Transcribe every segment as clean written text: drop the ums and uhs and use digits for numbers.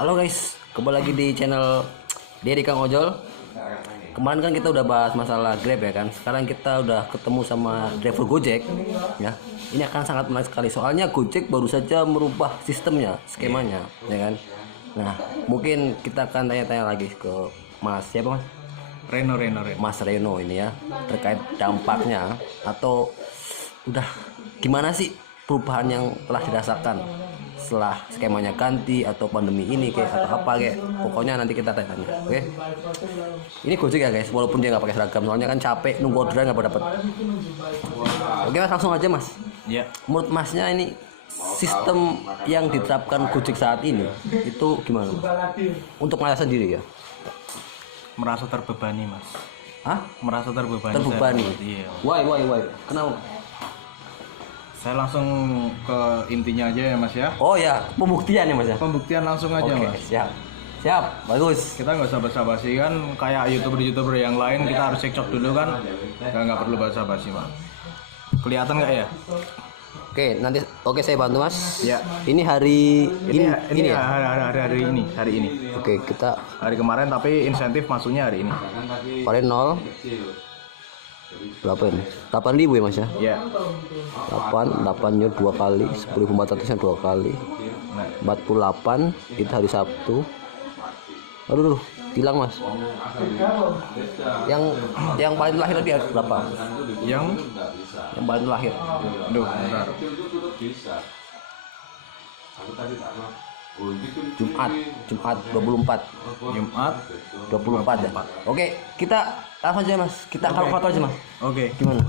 Halo guys, kembali lagi di channel Dedi Kang Ojol. Kemarin kan kita udah bahas masalah Grab ya kan. Sekarang kita udah ketemu sama driver Gojek ya. Ini akan sangat menarik sekali. Soalnya Gojek baru saja merubah sistemnya, skemanya ya kan. Nah, mungkin kita akan tanya-tanya lagi ke Mas siapa Mas? Reno. Mas Reno ini ya, terkait dampaknya atau udah gimana sih perubahan yang telah dirasakan setelah skemanya ganti atau pandemi ini kayak atau apa kayak pokoknya nanti kita tanya. Oke, ini Gojek ya guys, walaupun dia nggak pakai seragam soalnya kan capek nunggu orderan nggak dapat. Oke Mas, langsung aja Mas. Ya. Menurut Masnya ini sistem yang diterapkan Gojek saat ini itu gimana untuk Mas sendiri ya? Merasa terbebani mas. Hah? Merasa terbebani. Terbebani? Iya. Why? Kenapa? Saya langsung ke intinya aja ya mas ya. Oh ya, pembuktian ya Mas ya? Pembuktian langsung aja Oke, mas. siap, bagus. Kita nggak usah basa-basi kan, kayak youtuber yang lain kita harus cekcok dulu kan. Nggak perlu basa-basi mas. Kelihatan nggak ya? Oke, nanti saya bantu Mas. Ya. Ini hari ini ya. Hari ini. Oke, kita Hari kemarin tapi insentif masuknya hari ini. kemarin 0 berapa ini? 8.000 ya Mas ya? Ya. 8-nya 2 kali, 10.400-nya 2 kali. Nah, 48 itu hari Sabtu. Aduh, hilang Mas. Yang paling lahir tadi berapa? yang Paling lahir. Duh, bentar. Jumat 24. Jumat 24 ya. Oke, kita langsung aja Mas. Kita kalkulator aja Mas. Oke. Gimana?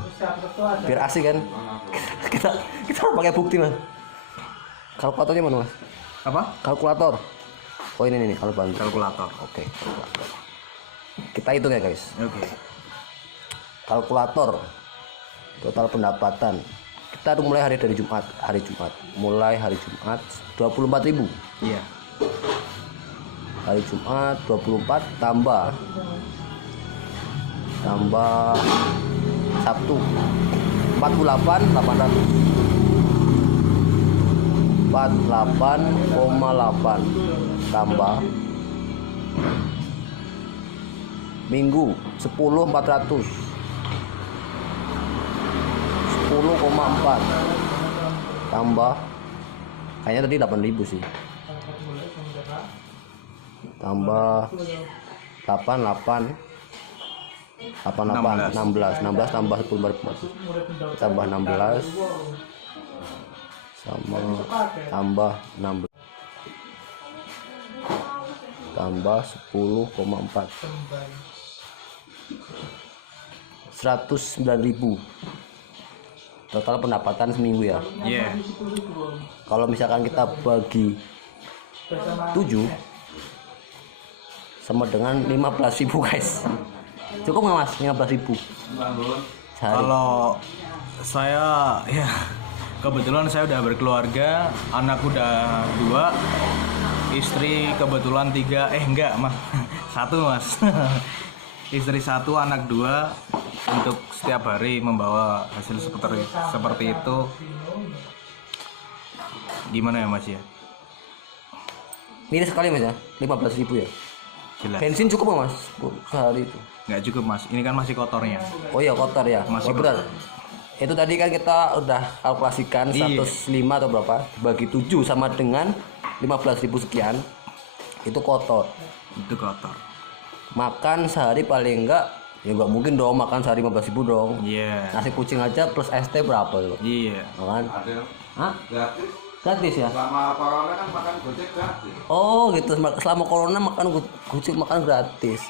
Biar asik kan? kita pakai bukti Mas. Kalkulatornya mana Mas? Apa? Kalkulator. Oh ini nih kalkulator. Kalkulator. Oke, kalkulator. Kita hitung ya guys. Oke. Kalkulator. Total pendapatan. Kita tuh mulai hari Jumat. Mulai hari Jumat 24.000. Iya. Hari Jumat 24 tambah Sabtu 48.8 tambah Minggu 10.400 10,4 tambah kayaknya tadi 8.000 sih, tambah 88 16 tambah 10.400 tambah 16 sama tambah 16 tambah 10,4 109.000 total pendapatan seminggu ya. Iya. Kalau misalkan kita bagi 7 sama dengan 15.000 guys. Cukup nggak Mas 15.000 sehari? Kalau saya ya kebetulan saya udah berkeluarga, anak udah 2, istri kebetulan 3, enggak mah 1 Mas. Istri 1, anak 2. Untuk setiap hari membawa hasil seperti itu gimana ya Mas ya? Miris sekali Mas ya, 15.000 ya. Jelas. Bensin cukup nggak Mas sehari itu? Nggak cukup Mas, ini kan masih kotornya. Oh iya kotor ya. Masih benar. Itu tadi kan kita udah kalkulasikan Iya. 105 atau berapa bagi 7 sama dengan 15.000 sekian. Itu kotor. Itu kotor. Makan sehari paling enggak ya nggak mungkin dong makan sehari 15.000 dong. Iya. Nasi kucing aja plus ST berapa tuh? Iya. Kan? Hah? Gratis. Gratis ya? Selama corona kan makan Gojek gratis. Oh gitu, selama corona makan Gojek makan gratis.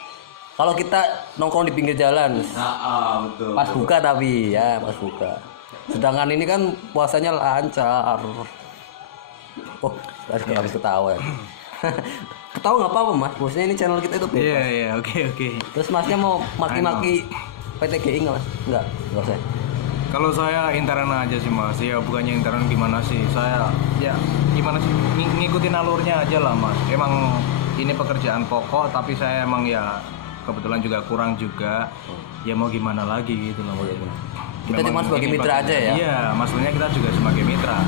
Kalau kita nongkrong di pinggir jalan Betul. pas buka tapi ya pas buka. Sedangkan ini kan puasanya lancar. Oh, habis ketawa ya. Ketawa nggak apa-apa Mas, bosnya ini channel kita itu bebas. Iya, oke. Terus Masnya mau maki-maki PTGI nggak Mas? Nggak usah. Kalau saya intern aja sih Mas, ya bukannya intern gimana sih, saya ya gimana sih ngikutin alurnya aja lah Mas. Emang ini pekerjaan pokok, tapi saya emang ya kebetulan juga kurang juga, ya mau gimana lagi gitu loh. Kita cuma sebagai ini mitra aja ya? Iya, maksudnya kita juga sebagai mitra.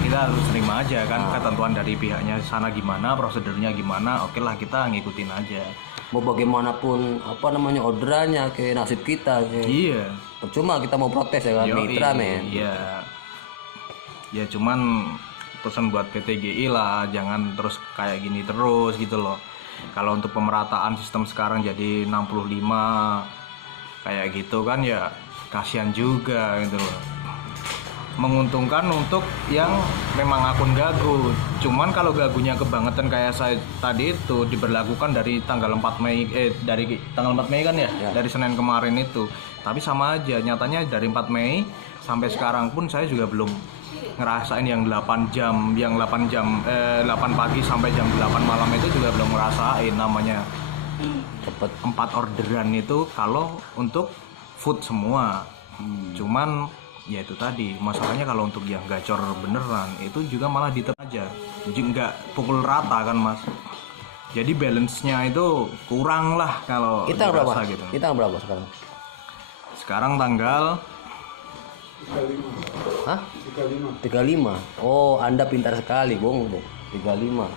Kita kita harus terima aja kan ketentuan dari pihaknya sana gimana, prosedurnya gimana, oke lah kita ngikutin aja. Mau bagaimanapun apa namanya orderannya kayak nasib kita kayak. Iya. Percuma kita mau protes ya kan, Yoi, mitra men. Iya. Ya cuman pesan buat PTGI lah, jangan terus kayak gini terus gitu loh. Kalau untuk pemerataan sistem sekarang jadi 65 kayak gitu kan ya kasihan juga gitu loh. Menguntungkan untuk yang memang akun gagu. Cuman kalau gagunya kebangetan kayak saya tadi itu diberlakukan dari tanggal 4 Mei dari tanggal 4 Mei kan ya? Dari Senin kemarin itu. Tapi sama aja nyatanya dari 4 Mei sampai sekarang pun saya juga belum ngerasain yang 8 jam, 8 pagi sampai jam 8 malam itu juga belum ngerasain namanya Cepet. 4 orderan itu kalau untuk food semua. Cuman ya itu tadi masalahnya kalau untuk yang gacor beneran itu juga malah diterap aja, nggak pukul rata kan mas, jadi balance-nya itu kurang lah kalau Kita berapa? dirasa gitu. Kita berapa sekarang? Sekarang tanggal Hah? 35. Oh, Anda pintar sekali, Bung. 35.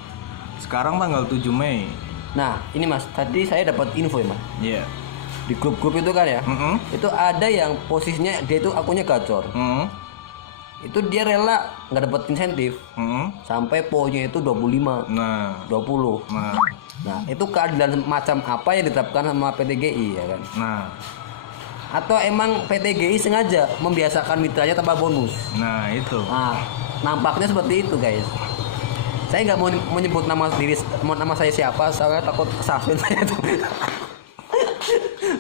sekarang tanggal 7 Mei. Nah, ini Mas, tadi saya dapat info ya, Mas. Iya. Di grup-grup itu kan ya. Itu ada yang posisinya dia itu akunnya gacor. Itu dia rela nggak dapat insentif sampai poinnya itu 25, Nah 20. Nah, itu keadilan macam apa yang ditetapkan sama PTGI ya kan? nah Atau emang PTGI sengaja membiasakan mitranya tanpa bonus? nah itu Nah, nampaknya seperti itu guys. Saya nggak mau menyebut nama saya siapa, soalnya takut kesampaian saya tuh.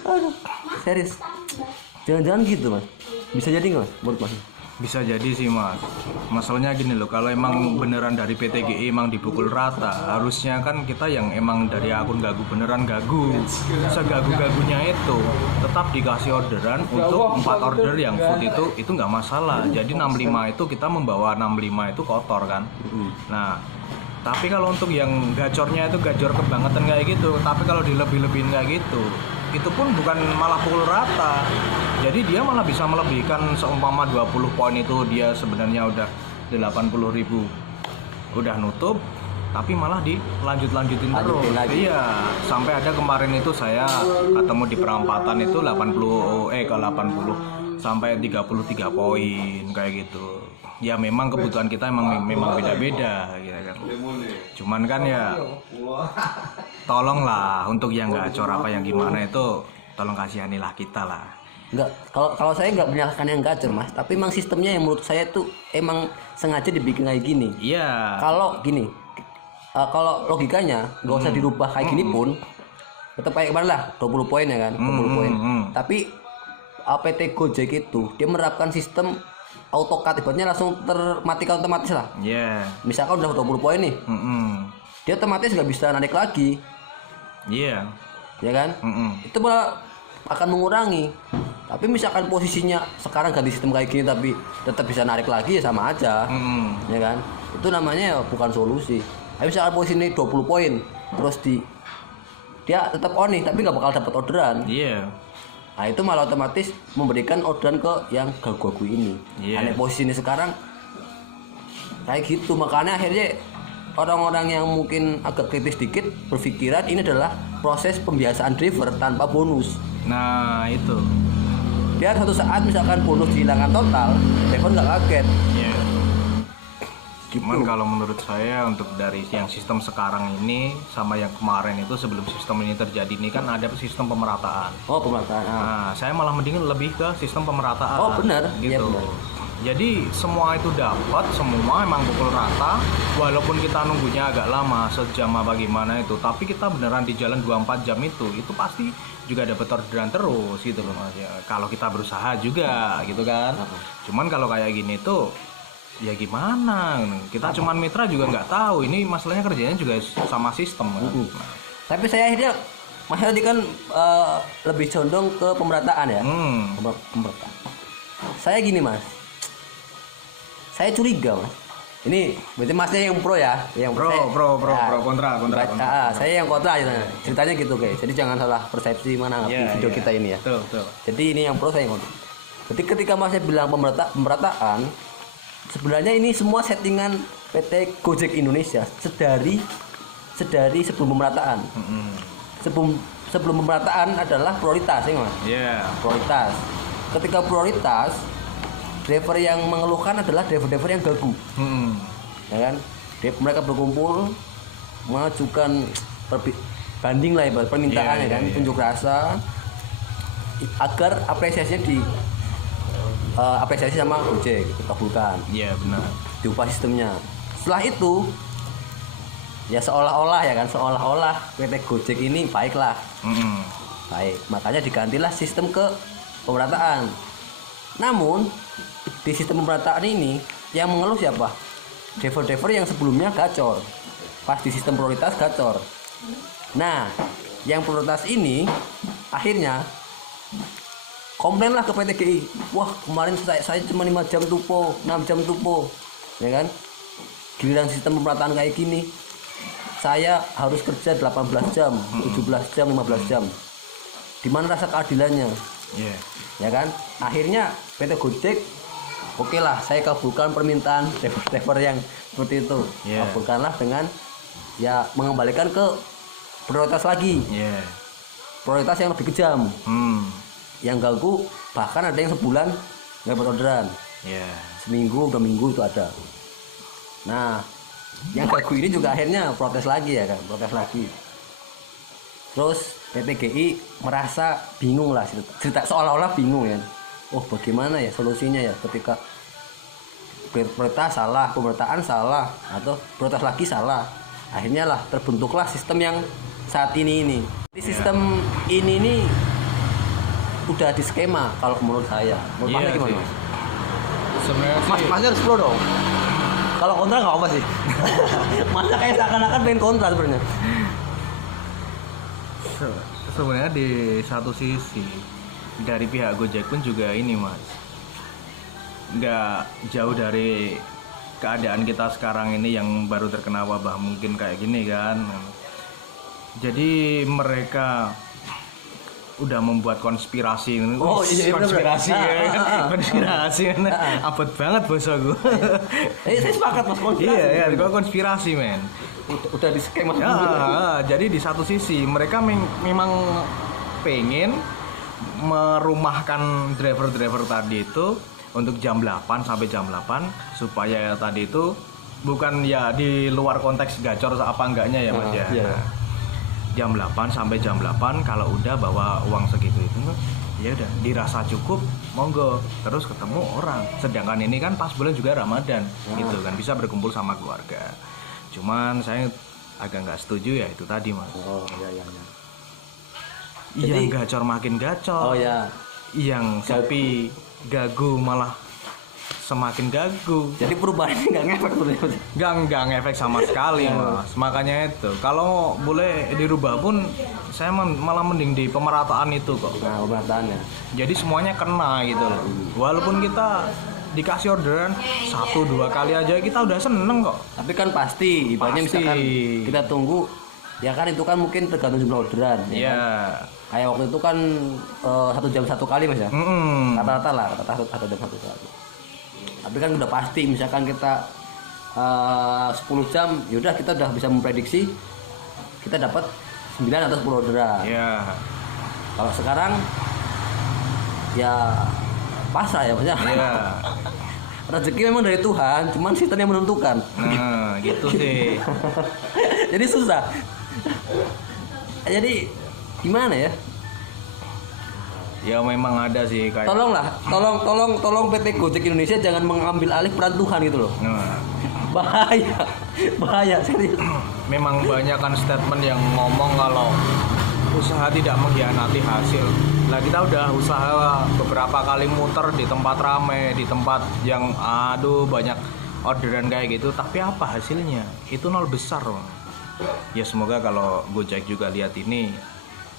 Aduh, serius. Jangan-jangan gitu mas? Bisa jadi nggak mas? Menurut mas? bisa jadi sih mas. Masalahnya gini loh, kalau emang beneran dari PTGI emang dipukul rata, harusnya kan kita yang emang dari akun gagu beneran gagu, segagu-gagunya itu tetap dikasih orderan untuk 4 order yang food itu nggak masalah. Jadi 65 itu kita membawa 65 itu kotor kan. Nah tapi kalau untuk yang gacornya itu gacor kebangetan kayak gitu, tapi kalau dilebih-lebihin kayak gitu, itu pun bukan malah pukul rata. Jadi dia malah bisa melebihkan seumpama 20 poin itu dia sebenarnya udah 80.000 udah nutup, tapi malah dilanjutin terus. Iya, sampai ada kemarin itu saya ketemu di perampatan itu 80 sampai 33 poin kayak gitu. Ya memang kebutuhan kita memang beda-beda gitu kan. Cuman kan ya tolonglah untuk yang gacor apa yang gimana itu tolong kasihanilah kita lah. Enggak, kalau saya nggak menyalahkan yang gacor mas, tapi emang sistemnya yang menurut saya tuh emang sengaja dibikin kayak gini. Iya. Kalau gini, kalau logikanya nggak usah dirubah kayak gini pun, tetap kayak kemarin lah 20 poin ya kan, 20 poin. Tapi PT Gojek itu dia menerapkan sistem autocut, ibaratnya langsung termatikan otomatis lah. Iya. Misalkan udah 20 poin nih, dia otomatis nggak bisa naik lagi, Iya. ya kan? Itu malah akan mengurangi. Tapi misalkan posisinya sekarang ganti sistem kayak gini tapi tetap bisa narik lagi ya sama aja, ya kan? Itu namanya ya bukan solusi. Tapi misalkan posisi ini 20 poin terus dia tetap on nih tapi nggak bakal dapat orderan. Iya. Nah itu malah otomatis memberikan orderan ke yang gagu-gagu ini. Iya. Posisi ini sekarang kayak gitu, makanya akhirnya orang-orang yang mungkin agak kritis dikit berpikiran ini adalah proses pembiasaan driver tanpa bonus. Nah itu. Biar suatu saat misalkan bonus dihilangkan total, driver nggak kaget. Iya. Gitu. Cuman kalau menurut saya untuk dari yang sistem sekarang ini sama yang kemarin itu sebelum sistem ini terjadi ini kan ada sistem pemerataan. Oh pemerataan. Nah, saya malah mendingin lebih ke sistem pemerataan. Oh benar. Gitu. Iya benar. Jadi semua itu dapat, semua emang pukul rata. Walaupun kita nunggunya agak lama, sejam apa gimana itu, tapi kita beneran di jalan 24 jam itu pasti juga dapat orderan terus gitu loh mas. Ya, kalau kita berusaha juga gitu kan. Cuman kalau kayak gini tuh ya gimana? Kita cuman mitra juga nggak tahu. Ini masalahnya kerjanya juga sama sistem kan. Tapi saya akhirnya Mas tadi kan lebih condong ke pemerataan ya. Pemerataan. Saya gini mas, saya curiga mas. Ini berarti masnya yang pro ya, yang Pro, kontra. Saya yang kontra aja ceritanya gitu guys. Jadi jangan salah persepsi mana video kita ini ya. Betul. Jadi ini yang pro, saya yang kontra. Jadi ketika masnya bilang pemerataan, sebenarnya ini semua settingan PT Gojek Indonesia sedari sebelum pemerataan. Sebelum pemerataan adalah prioritas ya Mas. Iya. Prioritas. Ketika prioritas, driver yang mengeluhkan adalah driver-driver yang gagu. Ya kan? Mereka berkumpul mengajukan banding lah ya, permintaan ya kan, unjuk rasa agar apresiasinya apresiasi sama Gojek dikabulkan. Iya benar. Diubah sistemnya. Setelah itu ya seolah-olah PT Gojek ini baiklah. Baik, makanya digantilah sistem ke pemerataan. Namun di sistem pemerataan ini yang mengeluh siapa? Driver-driver yang sebelumnya gacor. Pas di sistem prioritas gacor. Nah, yang prioritas ini akhirnya komplainlah ke PT GI. Wah, kemarin saya cuma 5 jam tupo, 6 jam tupo. Ya kan? Giliran sistem pemerataan kayak gini, saya harus kerja 18 jam, 17 jam, 15 jam. Di mana rasa keadilannya? Iya. Ya kan? Akhirnya PT Gojek, oke lah, saya kabulkan permintaan driver yang seperti itu. Kabulkanlah dengan ya mengembalikan ke prioritas lagi. Prioritas yang lebih kejam. Yang ganggu bahkan ada yang sebulan nggak dapat orderan. Seminggu, 2 minggu itu ada. Nah, yang ganggu ini juga akhirnya protes lagi ya kan, protes lagi. Terus PT GI merasa bingung lah, cerita seolah-olah bingung ya. Oh, bagaimana ya solusinya ya ketika prioritas salah, pemerataan salah, atau prioritas lagi salah. Akhirnya lah terbentuklah sistem yang saat ini. Sistem ini nih udah di skema kalau menurut saya. Menurut Mas gimana? Sebenarnya sih Masnya harus pro dong. Kalau kontra nggak apa sih? Masa kayak seakan-akan pengen kontra sebenarnya. sebenarnya di satu sisi dari pihak Gojek pun juga ini Mas, nggak jauh dari keadaan kita sekarang ini yang baru terkena wabah mungkin kayak gini kan. Jadi mereka udah membuat konspirasi. Konspirasi ya. Konspirasi. Abot banget bahasa gue. Saya sepakat Mas, konspirasi. Iya, konspirasi men. Udah di skema. Jadi di satu sisi mereka memang pengen merumahkan driver-driver tadi itu untuk jam 8 sampai jam 8 supaya tadi itu bukan ya di luar konteks gacor apa enggaknya ya Mas ya. Iya. Jam 8 sampai jam 8 kalau udah bawa uang segitu itu ya udah dirasa cukup monggo terus ketemu orang. Sedangkan ini kan pas bulan juga Ramadan gitu kan, bisa berkumpul sama keluarga. Cuman saya agak nggak setuju ya itu tadi Mas. Iya. Yang gacor makin gacor. Yang sepi gagu malah semakin gagu. Jadi perubahan ini nggak ngefek sebenarnya. Nggak ngefek sama sekali Mas. Makanya itu kalau boleh dirubah pun saya malah mending di pemerataan itu kok. Nah, pemerataannya. Jadi semuanya kena gitu loh. Walaupun kita dikasih orderan 1-2 kali aja kita udah seneng kok. Tapi kan pasti, ibaratnya misalkan kita tunggu, ya kan itu kan mungkin tergantung jumlah orderan. Iya. Kayak waktu itu kan 1 jam 1 kali Mas ya. Rata-rata lah, rata-rata 1 jam 1 kali. Tapi kan udah pasti misalkan kita 10 jam, yaudah kita udah bisa memprediksi kita dapat 9 atau 10 orderan. Iya. Kalau sekarang ya pasrah ya Mas ya. Iya. Rezeki memang dari Tuhan, cuman sistem yang menentukan. Nah, gitu sih. Jadi susah. Jadi gimana ya? Ya memang ada sih kayak. Tolong PT Gojek Indonesia jangan mengambil alih peran Tuhan gitu loh. Nah, bahaya serius. memang banyak kan statement yang ngomong kalau usaha tidak mengkhianati hasil. Lah kita udah usaha beberapa kali muter di tempat rame, di tempat yang banyak orderan kayak gitu, tapi apa hasilnya? Itu nol besar. Ya semoga kalau Gojek juga lihat ini,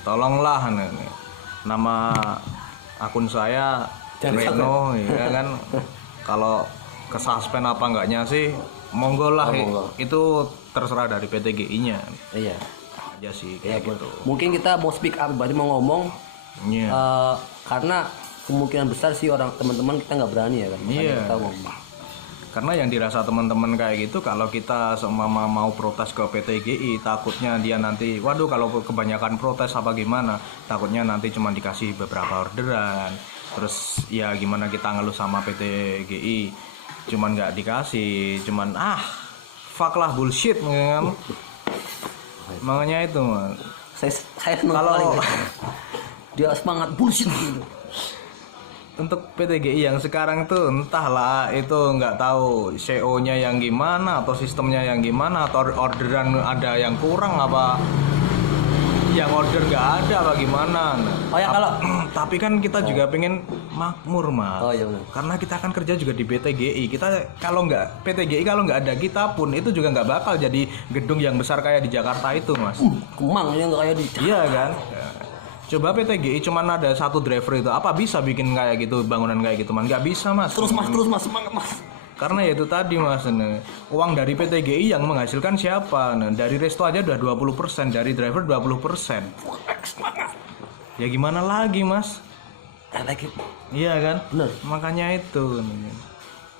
tolonglah nama akun saya Reno ya kan. Kalau kesuspend apa enggaknya sih monggo lah. Itu terserah dari PT GI-nya. Iya. Aja sih kayak gitu. Mungkin kita mau speak up, berarti mau ngomong. Karena kemungkinan besar sih orang teman-teman kita nggak berani ya kan. Iya. Kita ngomong. Karena yang dirasa teman-teman kayak gitu, kalau kita seumpama mau protes ke PT GI, takutnya dia nanti, waduh kalau kebanyakan protes apa gimana, takutnya nanti cuma dikasih beberapa orderan. Terus ya gimana kita ngeluh sama PT GI, cuman nggak dikasih, cuman fuck lah, bullshit kan. Makanya itu Mas. Saya senang Kalau dia semangat bullshit gitu. untuk PT GI yang sekarang tuh entahlah, itu nggak tahu CO-nya yang gimana atau sistemnya yang gimana, atau orderan ada yang kurang apa yang order nggak ada apa gimana. Oh ya, kalau Tapi kan kita juga pengen makmur Mas. Oh iya benar. Karena kita kan kerja juga di PT GI. Kita kalau nggak PT GI, kalau nggak ada kita pun itu juga nggak bakal jadi gedung yang besar kayak di Jakarta itu Mas. Kemang ya nggak kayak di Iya kan? Coba PT GI cuman ada satu driver itu, apa bisa bikin kayak gitu, bangunan kayak gitu Mas? Nggak bisa Mas. terus mas semangat mas. Karena ya itu tadi Mas, uang dari PT GI yang menghasilkan siapa? Dari resto aja udah 20%, dari driver 20%. Ya gimana lagi Mas? Lagi Iya kan? bener. Makanya itu.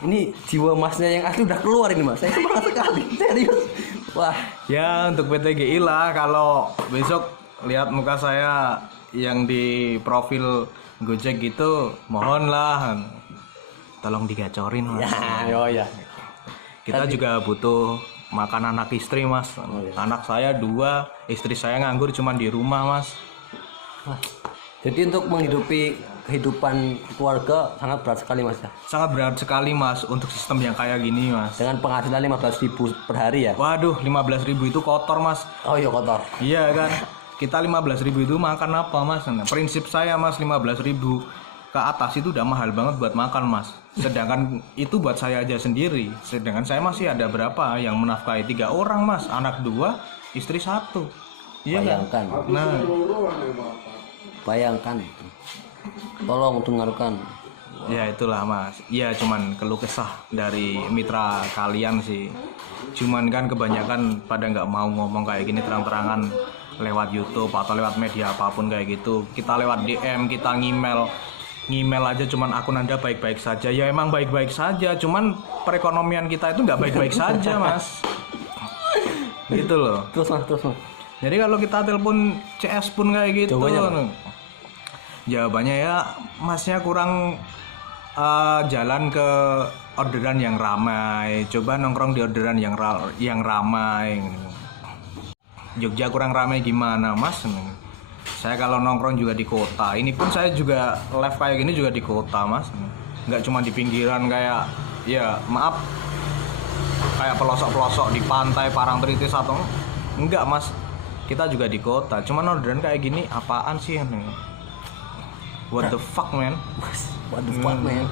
Ini jiwa masnya yang asli udah keluar ini mas. Saya semangat sekali serius. Wah Ya untuk PT GI lah, kalau besok lihat muka saya yang di profil Gojek gitu, mohonlah tolong digacorin Mas. ya. Kita juga butuh makan anak istri Mas. Anak saya 2, istri saya nganggur cuman di rumah Mas. Wah. Jadi untuk menghidupi kehidupan keluarga sangat berat sekali mas ya. Sangat berat sekali Mas untuk sistem yang kayak gini Mas. Dengan penghasilan 15.000 per hari ya. Waduh, 15.000 itu kotor Mas. Oh iya kotor. Iya kan? Kita 15.000 itu makan apa Mas? Nah, prinsip saya Mas, 15.000 ke atas itu udah mahal banget buat makan Mas. Sedangkan itu buat saya aja sendiri. Sedangkan saya masih ada berapa yang menafkahi 3 orang Mas, anak 2, istri 1. Iya kan? Bayangkan. Nah, Bayangkan. Tolong dengarkan. ya itulah Mas. Ya cuman keluh kesah dari mitra kalian sih. Cuman kan kebanyakan pada nggak mau ngomong kayak gini terang-terangan lewat YouTube atau lewat media apapun kayak gitu. Kita lewat DM, kita ngemail aja cuman akun Anda baik-baik saja. Ya emang baik-baik saja, cuman perekonomian kita itu nggak baik-baik saja Mas. Gitu loh. Terus mas. Jadi kalau kita telepon CS pun kayak gitu, jawabannya ya masnya kurang jalan ke orderan yang ramai. Coba nongkrong di orderan yang ramai. Jogja kurang ramai gimana Mas? Saya kalau nongkrong juga di kota. Ini pun saya juga live kayak gini juga di kota Mas. Nggak cuma di pinggiran kayak, ya maaf, kayak pelosok-pelosok di pantai Parangtritis atau enggak Mas. Kita juga di kota. Cuman orderan kayak gini apaan sih? What the fuck man? What the fuck man?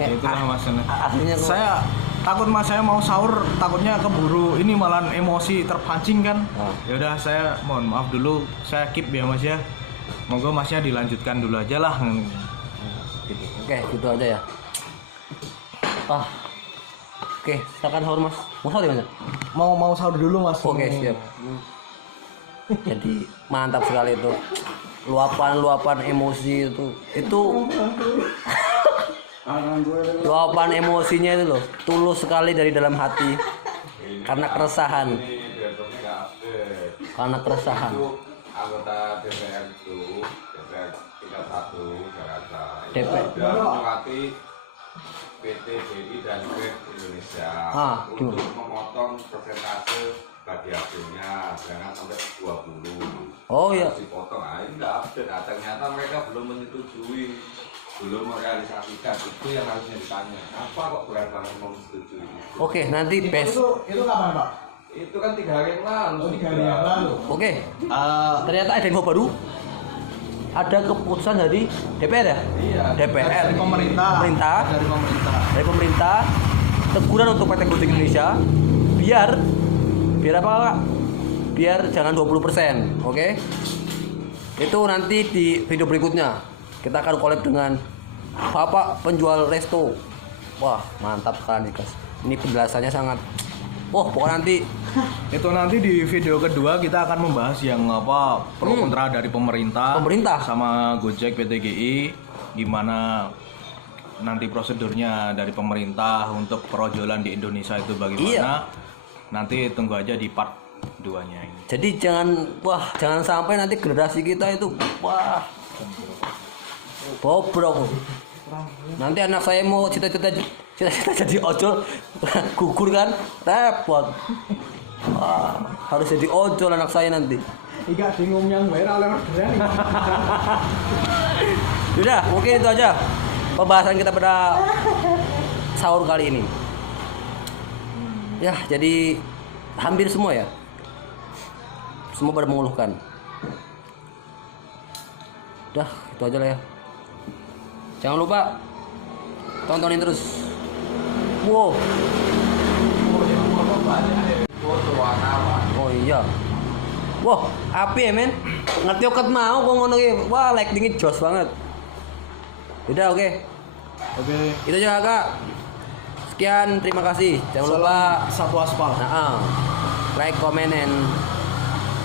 Ya itulah Mas. Aslinya Saya takut Mas, saya mau sahur takutnya keburu ini malah emosi terpancing kan. Ya udah, saya mohon maaf dulu, saya keep ya Mas ya. Moga Masnya dilanjutkan dulu aja lah. gitu. Oke, gitu aja ya. Oke, silakan sahur mas. Mau sahur ya mas? Mau sahur dulu Mas. Oke, siap. Jadi mantap sekali itu. Luapan emosi itu luapan emosinya itu loh, tulus sekali dari dalam hati karena keresahan. Itu anggota DPR itu, DPR tingkat 1 Jakarta. DPR. Sudah menyepakati PT BI dan Grab Indonesia untuk memotong persentase bagi hasilnya jangan sampai 20. Oh iya. Dipotong, ini nggak update. Nah, ternyata mereka belum menyetujui, belum merealisasikan. Itu yang harusnya ditanya. Apa kok berat banget mau menyetujui? Oke, nanti Itu kapan Pak? Itu kan 3 hari yang lalu. 3 hari yang lalu. Oke. Ternyata ada info baru. Ada keputusan dari DPR ya? Iya. DPR. Dari pemerintah. Dari pemerintah. Teguran untuk PT Gojek Indonesia biar apa Kak? Biar jangan 20%, oke? Itu nanti di video berikutnya kita akan collab dengan Bapak penjual resto. Wah, mantap sekali guys. Ini penjelasannya sangat. Wah, pokoknya nanti di video kedua kita akan membahas yang apa pro kontra dari pemerintah Pemerintah. sama Gojek PT GI, gimana nanti prosedurnya dari pemerintah untuk perojolan di Indonesia itu bagaimana. Iya. Nanti tunggu aja di part 2-nya ini. Jadi jangan sampai nanti generasi kita itu bobrok. Nanti anak saya mau cita-cita jadi ojol gugur kan, repot. Harus jadi ojol anak saya nanti. Iga bingung yang merah oleh orderan. Udah, mungkin itu aja pembahasan kita pada sahur kali ini. Ya, jadi hampir semua ya. Semua pada mengeluhkan. Udah, itu aja lah ya. Jangan lupa tontonin terus. Wow. Oh iya. Wah, api ya men. Ngerti oket mau kok ngono iki. Wah, lightingnya jos banget. Udah oke. Oke. Itu aja Kak. Sekian, terima kasih. Jangan lupa Satu aspal. like, comment, and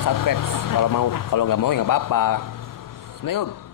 subscribe kalau mau. Kalau nggak mau ya nggak apa-apa. Assalamualaikum.